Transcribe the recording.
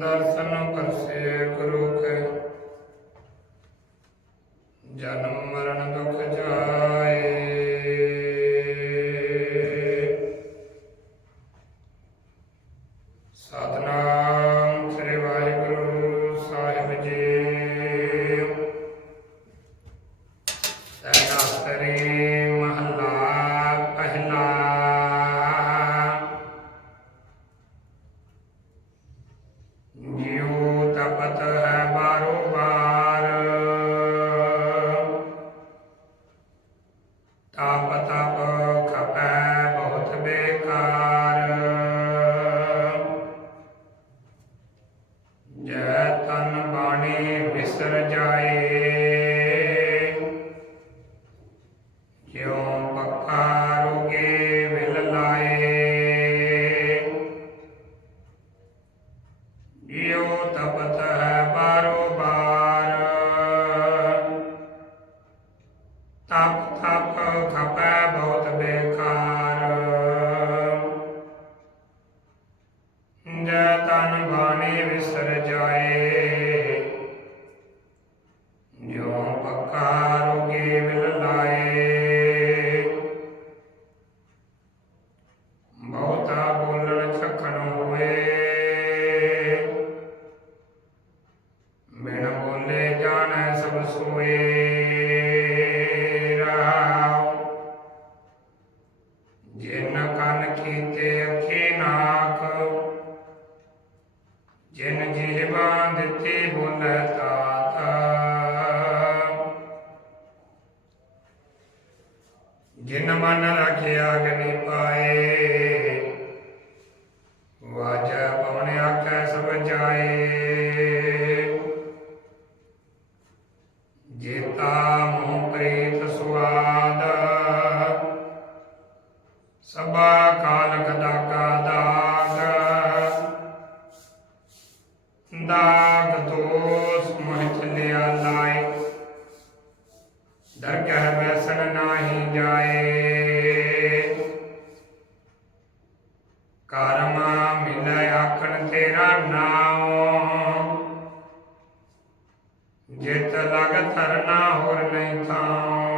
ਦਰਸ਼ਨ ਪਰਸੇ ਗੁਰੂ ਕੇ ਜਨਮ ਮਰਨ ਦੁਖ ಮಾತಾ ਜਿਨ ਜੀਵਾਂ ਦਿੱਤੇ ਹੁਨ ਤਾਤਾ। ਜਿਨ ਮਨ ਰੱਖਿਆ ਗਨੇ ਪਾਏ, ਵਾਜਾ ਪਵਨ ਆਖੈ ਸਭ ਜਾਏ। ਕੋਸ ਮੋਹਿ ਚਲਿਆ ਨਾਏ। ਦਰ ਕਹਿ ਵੈਸਣ ਨਾਹੀ ਜਾਏ। ਕਰਮਾ ਮਿਲੈ ਆਖਣ ਤੇਰਾ ਨਾਮ ਜਿਤ ਲਗ ਧਰਨਾ ਹੋਰ ਨਹੀਂ ਥਾਉ।